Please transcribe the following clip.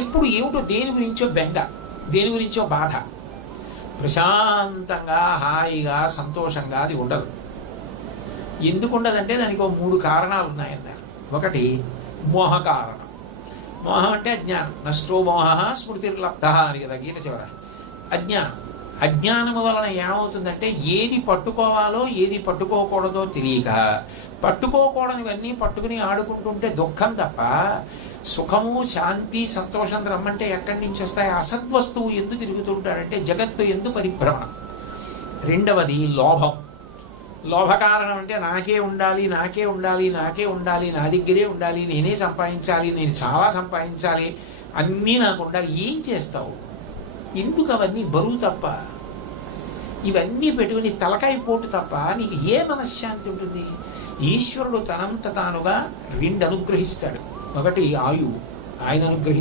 ఎప్పుడు ఏమిటో దేని గురించో బెంగ, దేని గురించో బాధ. ప్రశాంతంగా హాయిగా సంతోషంగా అది ఉండదు. ఎందుకు ఉండదంటే దానికి ఒక 3 కారణాలు ఉన్నాయన్నారు. ఒకటి మోహ కారణం. మోహం అంటే అజ్ఞానం. నష్టో మోహ స్మృతిర్లబ్ధ అని కదా గీత చివర. అజ్ఞానం. అజ్ఞానము వలన ఏమవుతుందంటే ఏది పట్టుకోవాలో ఏది పట్టుకోకూడదో తెలియక పట్టుకోకూడనివన్నీ పట్టుకుని ఆడుకుంటుంటే దుఃఖం తప్ప సుఖము శాంతి సంతోషం రమ్మంటే ఎక్కడి నుంచి వస్తాయి? అసద్వస్తువు ఎందుకు తిరుగుతుంటాడంటే జగత్తు ఎందు పరిభ్రమణం. రెండవది లోభం. లోభ కారణం అంటే నాకే ఉండాలి, నాకే ఉండాలి, నాకే ఉండాలి, నా దగ్గరే ఉండాలి, నేనే సంపాదించాలి, నేను చాలా సంపాదించాలి, అన్నీ నాకు ఉండాలి. ఏం చేస్తావు? ఎందుకు అవన్నీ బరువు తప్ప, ఇవన్నీ పెట్టుకుని తలకాయ పోటు తప్ప నీకు ఏ మనశ్శాంతి ఉంటుంది? ఈశ్వరుడు తనంత తానుగా 2 అనుగ్రహిస్తాడు. ఒకటి ఆయువు, ఆయన అనుగ్రహి